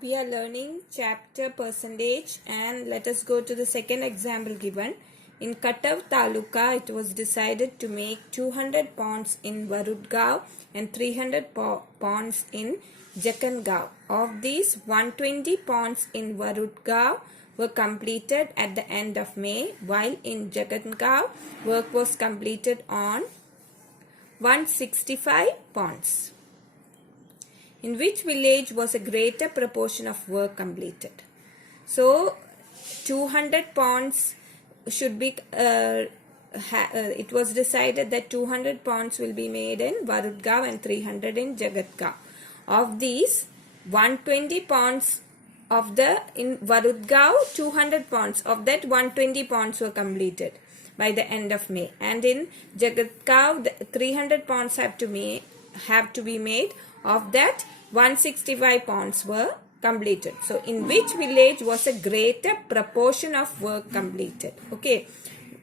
We are learning chapter percentage, and let us go to the second example given. In Katav Taluka, it was decided to make 200 ponds in Varudgaon and 300 ponds in Jakangaon. Of these, 120 ponds in Varudgaon were completed at the end of May, while in Jakangaon, work was completed on 165 ponds. In which village was a greater proportion of work completed? So 200 ponds should be it was decided that 200 ponds will be made in Varudgaon and 300 in Jagatgaon. Of these, 120 ponds of the in Varudgaon, 200 ponds of that 120 ponds were completed by the end of May, and in Jagatgaon 300 ponds have to be made. Of that, 165 ponds were completed. So, in which village was a greater proportion of work completed? Okay,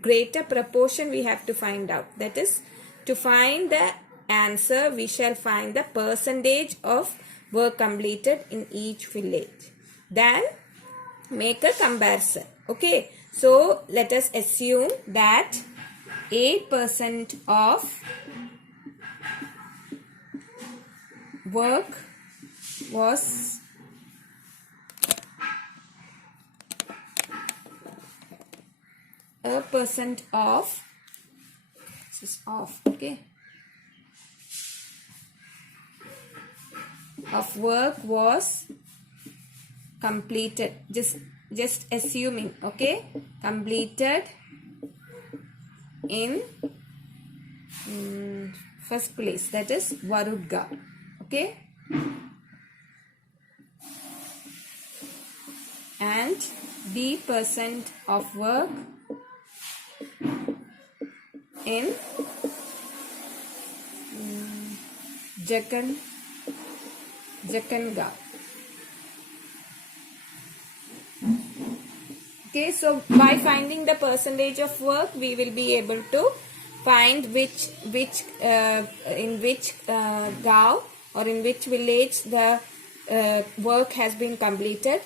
greater proportion we have to find out. That is, to find the answer, we shall find the percentage of work completed in each village. Then, make a comparison. Okay, so let us assume that 8% of work was a percent of, this is off, okay, of work was completed, just assuming, okay, completed in first place, that is Varudgaon. Okay, and the percent of work in Jakangaon. Okay, so by finding the percentage of work, we will be able to find in which gaon or in which village the work has been completed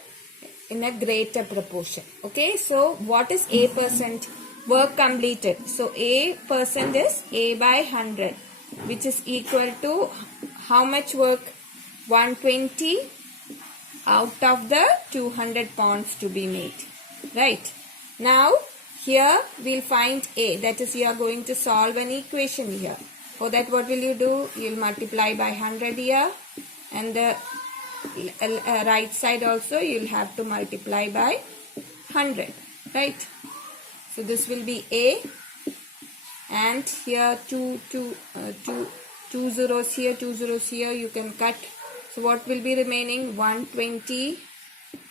in a greater proportion. Okay, so what is A percent work completed? So A percent is A by 100, which is equal to how much work? 120 out of the 200 ponds to be made. Right. Now here we'll find A, that is, you are going to solve an equation here. For that, what will you do? You'll multiply by 100 here, and the right side also you'll have to multiply by 100, right? So this will be A, and here two zeros here, 2 zeros here, you can cut. So what will be remaining? 120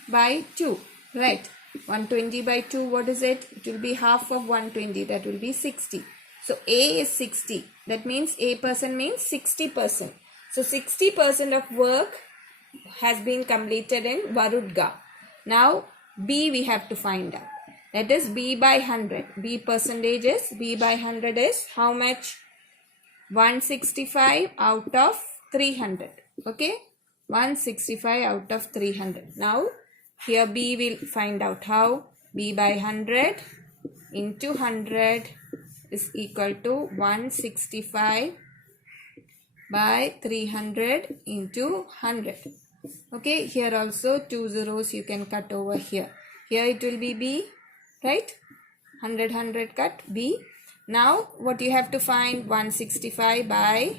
by 2, right? 120 by 2, what is it? It will be half of 120, that will be 60. So A is 60. That means A percent means 60%. So 60% of work has been completed in Varudgaon. Now B we have to find out. That is B by 100. B percentage is, B by 100 is how much? 165 out of 300. Okay, 165 out of 300. Now here B will find out how. B by 100 into 100 is equal to 165 by 300 into 100. Okay, here also 2 zeros you can cut over here. Here it will be B, right? 100 cut B. Now what you have to find? 165 by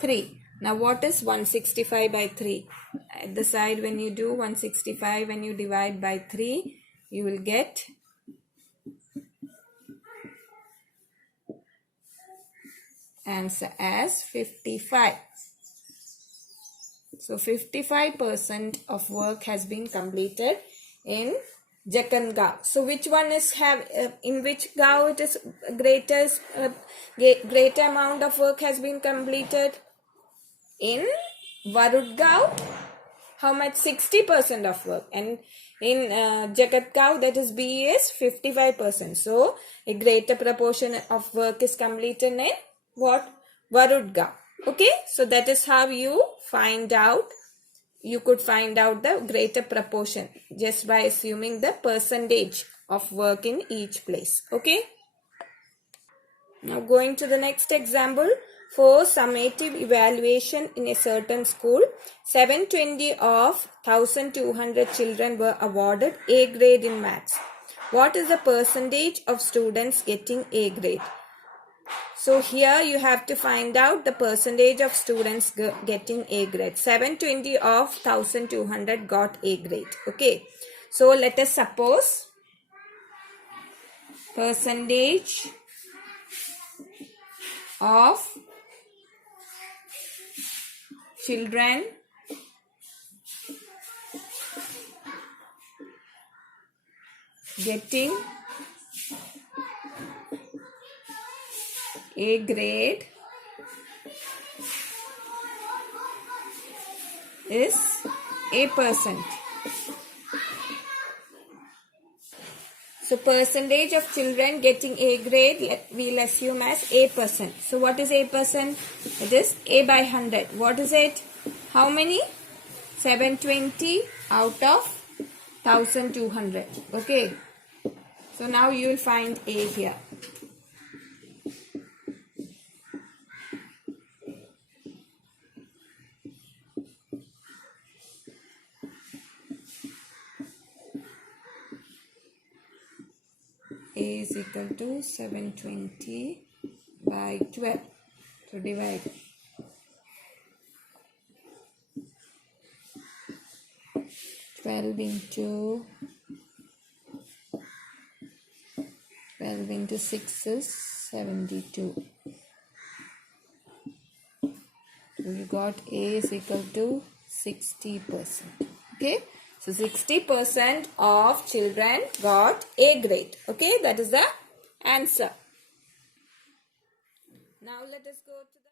3. Now what is 165 by 3? At the side, when you do 165, when you divide by 3, you will get answer as 55. So 55% of work has been completed in Jakangaon. So which one is in which gaon it is greater amount of work has been completed? In Varudgaon, how much? 60% of work, and in Jagatgaon, that is B, is 55%. So a greater proportion of work is completed in what? Varudgaon. Okay, so that is how you find out you could find out the greater proportion just by assuming the percentage of work in each place. Okay. Now going to the next example. For summative evaluation in a certain school, 720 of 1200 children were awarded A grade in maths. What is the percentage of students getting A grade? So here you have to find out the percentage of students getting A grade. 720 of 1200 got A grade. Okay. So let us suppose percentage of children getting A grade is A%. So percentage of children getting A grade we'll assume as A%. So what is A%? It is A by 100. What is it? How many? 720 out of 1200. Okay. So now you will find A here. A is equal to 720 by 12. So divide. Twelve into 6 is 72. So you got A is equal to 60%. Okay. So 60% of children got A grade. Okay. That is the answer. Now let us go to